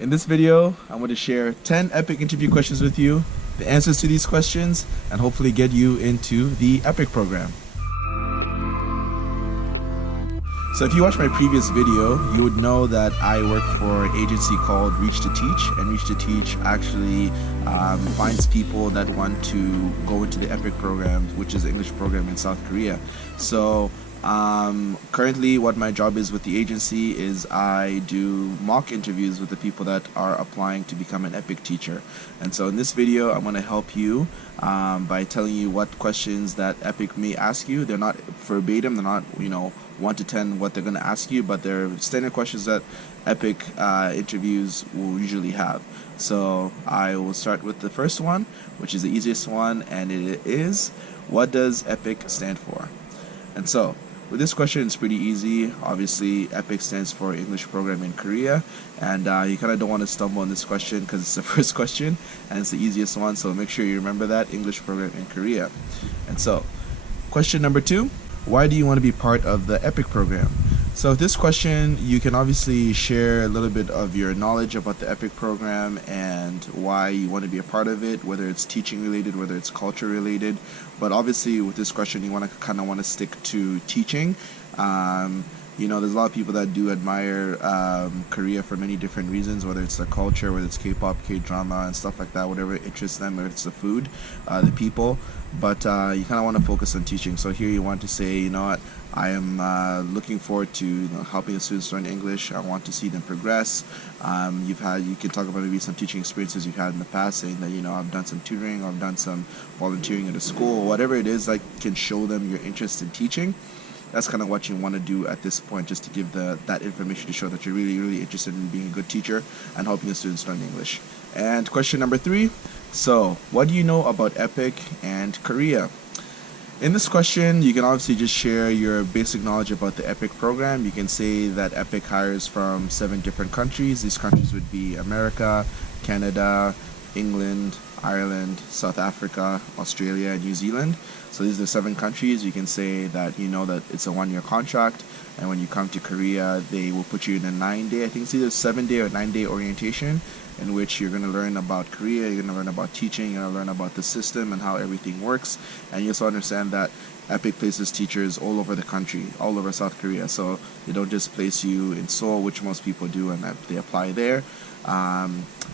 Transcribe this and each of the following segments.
In this video, I'm going to share 10 EPIK interview questions with you, the answers to these questions, and hopefully get you into the EPIK program. So if you watched my previous video, you would know that I work for an agency called Reach to Teach, and Reach to Teach actually finds people that want to go into the EPIK program, which is the English program in South Korea. So currently what my job is with the agency is I do mock interviews with the people that are applying to become an EPIK teacher. And so in this video, I'm going to help you by telling you what questions that EPIK may ask you. They're not verbatim, they're not, 1 to 10 what they're going to ask you, but they're standard questions that EPIK interviews will usually have. So I will start with the first one, which is the easiest one, and it is, what does EPIK stand for? And so with this question, it's pretty easy. Obviously, EPIK stands for English Program in Korea, and you kind of don't want to stumble on this question because it's the first question and it's the easiest one, so make sure you remember that, English Program in Korea. And so, question number 2, why do you want to be part of the EPIK program? So with this question, you can obviously share a little bit of your knowledge about the EPIK program and why you want to be a part of it, whether it's teaching related, whether it's culture related. But obviously with this question, you want to stick to teaching. There's a lot of people that do admire Korea for many different reasons, whether it's the culture, whether it's K-pop, K-drama, and stuff like that, whatever interests them, whether it's the food, the people. But you kind of want to focus on teaching. So here you want to say, you know what, I am looking forward to helping the students learn English. I want to see them progress. You can talk about maybe some teaching experiences you've had in the past, saying that, I've done some tutoring, or I've done some volunteering at a school, whatever it is, like can show them your interest in teaching. That's kind of what you want to do at this point, just to give that information to show that you're really, really interested in being a good teacher and helping the students learn English. And question number 3, so what do you know about EPIK and Korea? In this question, you can obviously just share your basic knowledge about the EPIK program. You can say that EPIK hires from 7 different countries. These countries would be America, Canada, England, Ireland, South Africa, Australia, and New Zealand. So these are the 7 countries. You can say that you know that it's a 1-year contract, and when you come to Korea, they will put you in a 9-day, I think it's either 7-day or 9-day orientation, in which you're going to learn about Korea, you're going to learn about teaching, you're going to learn about the system and how everything works, and you also understand that EPIK places teachers all over the country, all over South Korea. So they don't just place you in Seoul, which most people do, and they apply there.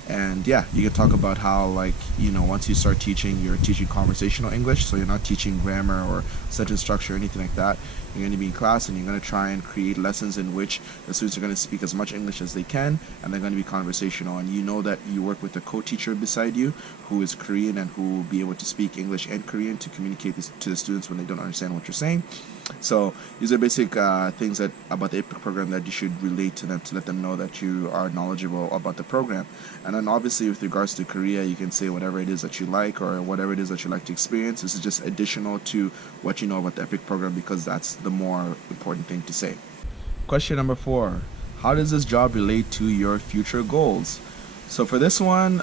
And yeah, you can talk about how, once you start teaching, you're teaching conversational English, so you're not teaching grammar or sentence structure or anything like that. You're going to be in class and you're going to try and create lessons in which the students are going to speak as much English as they can, and they're going to be conversational. And you know that you work with a co-teacher beside you who is Korean and who will be able to speak English and Korean to communicate this to the students when they don't understand what you're saying. So these are basic things about the EPIK program that you should relate to them, to let them know that you are knowledgeable about the program. And then obviously with regards to Korea, you can say whatever it is that you like or whatever it is that you like to experience. This is just additional to what you know about the EPIK program, because that's the more important thing to say. Question number 4, how does this job relate to your future goals? So for this one,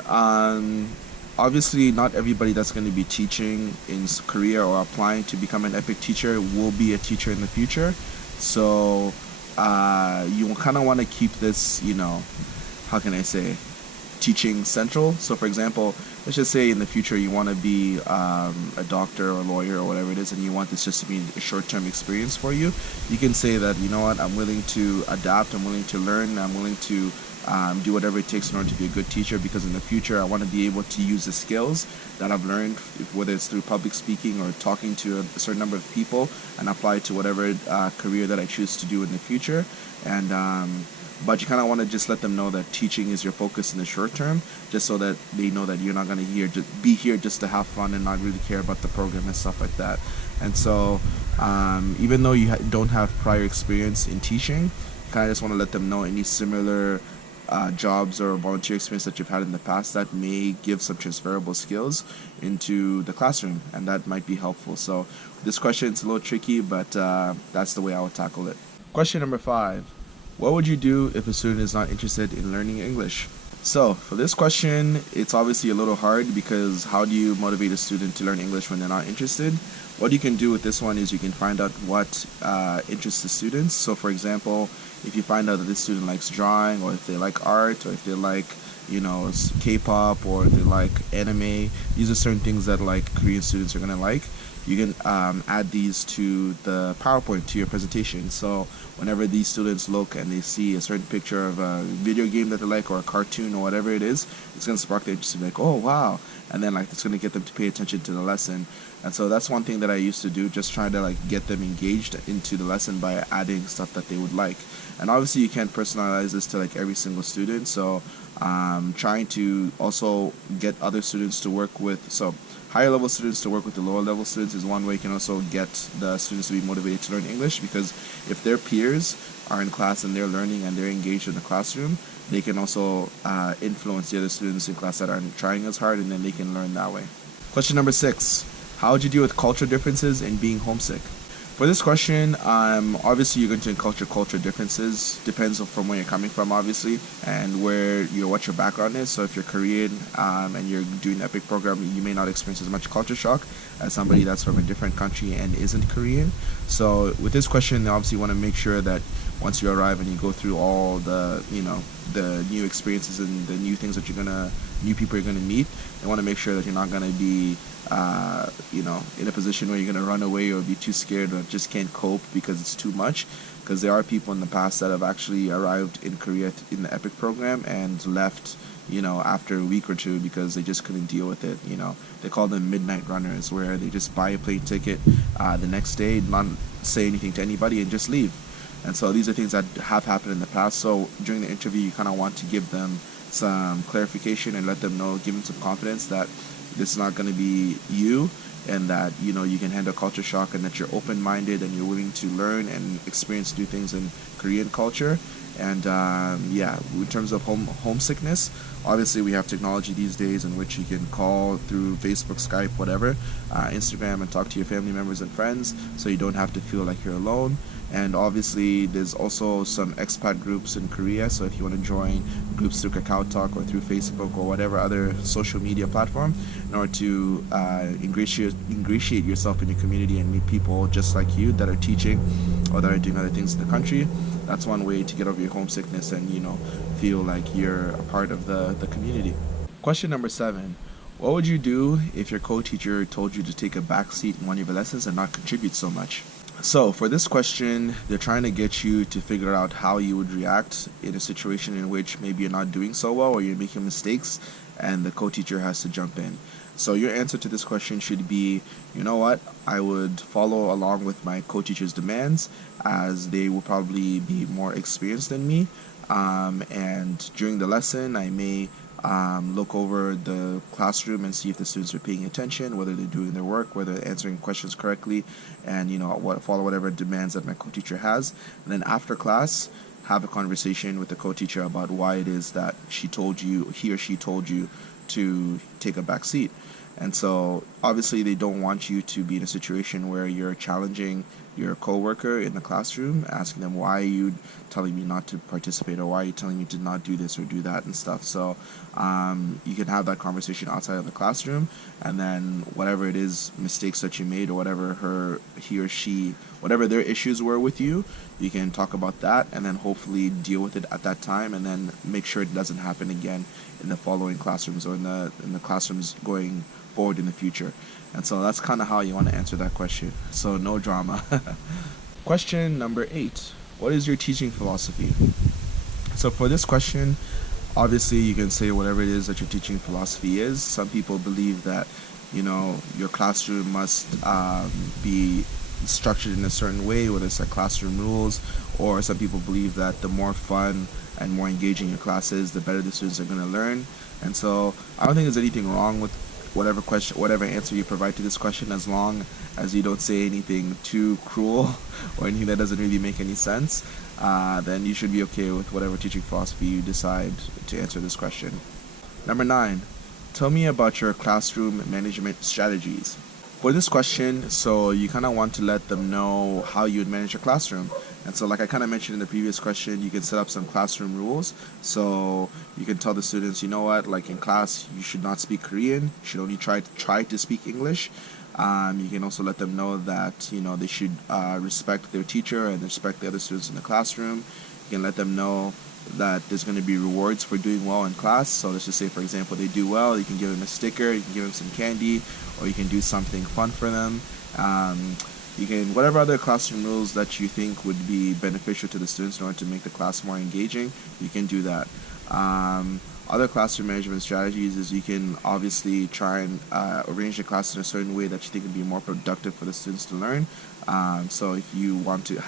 obviously not everybody that's going to be teaching in Korea or applying to become an EPIK teacher will be a teacher in the future. So you kind of want to keep this, how can I say, teaching central. So for example, let's just say in the future you want to be a doctor or lawyer or whatever it is, and you want this just to be a short-term experience for you. You can say that, I'm willing to adapt, I'm willing to learn, I'm willing to do whatever it takes in order to be a good teacher, because in the future I want to be able to use the skills that I've learned, whether it's through public speaking or talking to a certain number of people, and apply it to whatever career that I choose to do in the future. And but you kind of want to just let them know that teaching is your focus in the short term, just so that they know that you're not going to be here just to have fun and not really care about the program and stuff like that. And so even though you don't have prior experience in teaching, you kind of just want to let them know any similar jobs or volunteer experience that you've had in the past that may give some transferable skills into the classroom, and that might be helpful. So this question is a little tricky, but that's the way I would tackle it. Question number 5. What would you do if a student is not interested in learning English? So for this question, it's obviously a little hard because how do you motivate a student to learn English when they're not interested? What you can do with this one is you can find out what interests the students. So for example, if you find out that this student likes drawing, or if they like art, or if they like, K-pop, or if they like anime, these are certain things that like Korean students are gonna like. You can add these to the PowerPoint, to your presentation. So whenever these students look and they see a certain picture of a video game that they like, or a cartoon, or whatever it is, it's going to spark their interest to be like, oh wow, and then like it's going to get them to pay attention to the lesson. And so that's one thing that I used to do, just trying to like get them engaged into the lesson by adding stuff that they would like. And obviously you can't personalize this to like every single student, so trying to also get other students to work with, so higher level students to work with the lower level students is one way you can also get the students to be motivated to learn English, because if their peers are in class and they're learning and they're engaged in the classroom, they can also influence the other students in class that aren't trying as hard, and then they can learn that way. Question number 6. How would you deal with cultural differences and being homesick? For this question, obviously you're going to encounter cultural differences. Depends from where you're coming from, obviously, and what your background is. So if you're Korean and you're doing the EPIK program, you may not experience as much culture shock as somebody that's from a different country and isn't Korean. So with this question, obviously you want to make sure that once you arrive and you go through all the the new experiences and the new things that new people you're gonna meet, you want to make sure that you're not gonna be in a position where you're going to run away or be too scared or just can't cope because it's too much. Because there are people in the past that have actually arrived in Korea in the EPIK program and left, after a week or two because they just couldn't deal with it. They call them midnight runners, where they just buy a plane ticket the next day, not say anything to anybody, and just leave. And so these are things that have happened in the past. So during the interview, you kind of want to give them some clarification and let them know, give them some confidence that this is not going to be you, and that you can handle culture shock, and that you're open-minded and you're willing to learn and experience new things in Korean culture. And in terms of homesickness, obviously we have technology these days in which you can call through Facebook, Skype, whatever, Instagram, and talk to your family members and friends, so you don't have to feel like you're alone. And obviously there's also some expat groups in Korea, so if you want to join groups through KakaoTalk or through Facebook or whatever other social media platform, in order to ingratiate yourself in your community and meet people just like you that are teaching or that are doing other things in the country, that's one way to get over your homesickness and feel like you're a part of the community. Question number 7. What would you do if your co-teacher told you to take a backseat in one of your lessons and not contribute so much? So for this question, they're trying to get you to figure out how you would react in a situation in which maybe you're not doing so well or you're making mistakes and the co-teacher has to jump in. So your answer to this question should be, you know what, I would follow along with my co-teacher's demands, as they will probably be more experienced than me. And during the lesson, I may look over the classroom and see if the students are paying attention, whether they're doing their work, whether they're answering questions correctly, and follow whatever demands that my co-teacher has. And then after class, have a conversation with the co-teacher about why it is that he or she told you to take a back seat. And so obviously they don't want you to be in a situation where you're challenging your coworker in the classroom, asking them, why are you telling me not to participate, or why are you telling me to not do this or do that and stuff. So you can have that conversation outside of the classroom, and then whatever it is, mistakes that you made, or whatever he or she, whatever their issues were with you, you can talk about that and then hopefully deal with it at that time, and then make sure it doesn't happen again in the following classrooms or in the classrooms going forward in the future. And so that's kind of how you want to answer that question. So no drama. Question number 8. What is your teaching philosophy? So for this question, obviously you can say whatever it is that your teaching philosophy is. Some people believe that, your classroom must be structured in a certain way, whether it's like classroom rules, or some people believe that the more fun and more engaging your class is, the better the students are going to learn. And so I don't think there's anything wrong with whatever answer you provide to this question, as long as you don't say anything too cruel or anything that doesn't really make any sense. Then you should be okay with whatever teaching philosophy you decide to answer this question. Number 9, tell me about your classroom management strategies. For this question, so you kind of want to let them know how you would manage your classroom. And so, like I kind of mentioned in the previous question, you can set up some classroom rules. So you can tell the students, you know what, like in class, you should not speak Korean. You should only try to speak English. You can also let them know that they should respect their teacher and respect the other students in the classroom. You can let them know that there's going to be rewards for doing well in class. So let's just say, for example, they do well, you can give them a sticker, you can give them some candy, or you can do something fun for them. You can, whatever other classroom rules that you think would be beneficial to the students in order to make the class more engaging, you can do that. Other classroom management strategies is you can obviously try and arrange the class in a certain way that you think would be more productive for the students to learn. So if you want to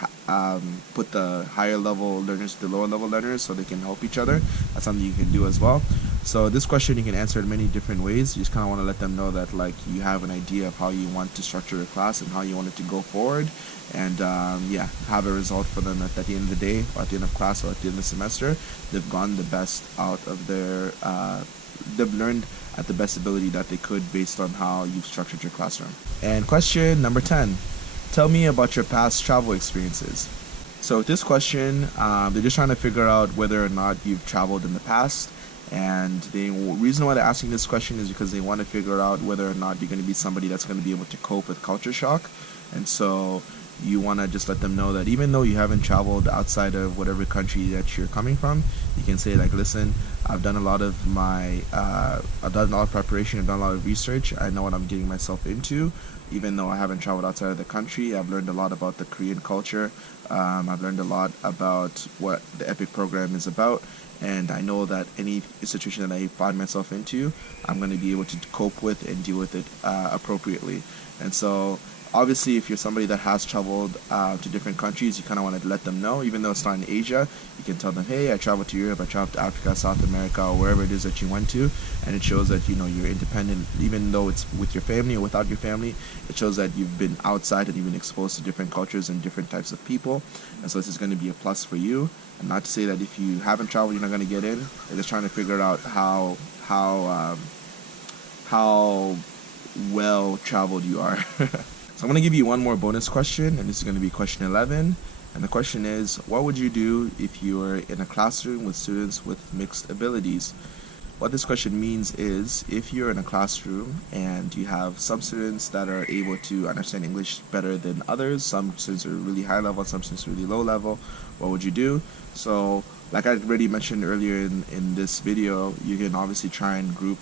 put the higher level learners to the lower level learners so they can help each other, that's something you can do as well. So this question you can answer in many different ways. You just kind of want to let them know that like you have an idea of how you want to structure your class and how you want it to go forward, and yeah, have a result for them at the end of the day, or at the end of class, or at the end of the semester. They've gotten the best out of their they've learned at the best ability that they could based on how you've structured your classroom. And question number 10, tell me about your past travel experiences. So with this question, they're just trying to figure out whether or not you've traveled in the past. And the reason why they're asking this question is because they want to figure out whether or not you're going to be somebody that's going to be able to cope with culture shock. And so you want to just let them know that even though you haven't traveled outside of whatever country that you're coming from, you can say like, listen, I've done a lot of preparation, I've done a lot of research, I know what I'm getting myself into. Even though I haven't traveled outside of the country, I've learned a lot about the Korean culture. I've learned a lot about what the EPIK program is about. And I know that any situation that I find myself into, I'm going to be able to cope with and deal with it appropriately. And so obviously, if you're somebody that has traveled to different countries, you kind of want to let them know, even though it's not in Asia, you can tell them, hey, I traveled to Europe, I traveled to Africa, South America, or wherever it is that you went to, and it shows that you're independent, even though it's with your family or without your family. It shows that you've been outside and you've been exposed to different cultures and different types of people, and so this is going to be a plus for you. And not to say that if you haven't traveled, you're not going to get in. They're just trying to figure out how well traveled you are. So I'm going to give you one more bonus question, and this is going to be question 11. And the question is, what would you do if you were in a classroom with students with mixed abilities? What this question means is, if you're in a classroom and you have some students that are able to understand English better than others, some students are really high level, some students are really low level, what would you do? So like I already mentioned earlier in this video, you can obviously try and group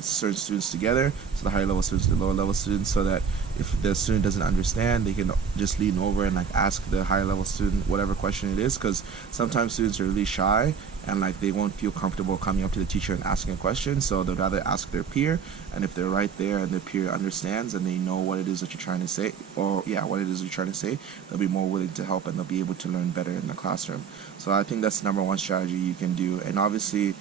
certain students together, so the higher level students, the lower level students, so that if the student doesn't understand, they can just lean over and like ask the higher level student whatever question it is, because sometimes students are really shy and like they won't feel comfortable coming up to the teacher and asking a question, so they'd rather ask their peer. And if they're right there and their peer understands and they know what it is that you're trying to say, or yeah, what it is you're trying to say, they'll be more willing to help and they'll be able to learn better in the classroom. So I think that's the number one strategy you can do. And obviously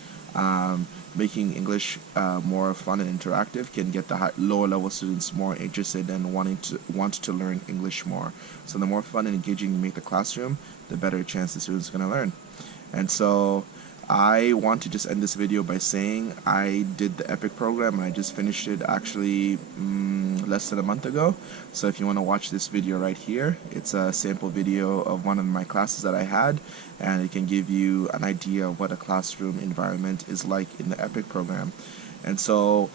making English more fun and interactive can get the lower level students more interested and want to learn English more. So the more fun and engaging you make the classroom, the better chance the students are going to learn. And so I want to just end this video by saying I did the EPIK program and I just finished it actually less than a month ago. So if you want to watch this video right here, it's a sample video of one of my classes that I had, and it can give you an idea of what a classroom environment is like in the EPIK program. And so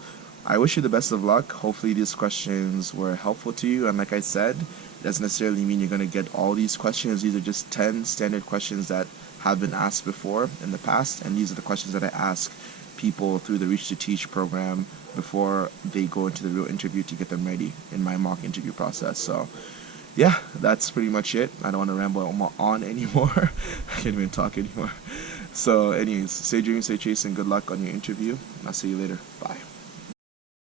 I wish you the best of luck. Hopefully these questions were helpful to you, and like I said, it doesn't necessarily mean you're going to get all these questions. These are just 10 standard questions that have been asked before in the past, and these are the questions that I ask people through the Reach to Teach program before they go into the real interview to get them ready in my mock interview process. So yeah, that's pretty much it. I don't want to ramble on anymore. I can't even talk anymore. So anyways, stay dreaming, stay chasing, good luck on your interview, and I'll see you later. Bye.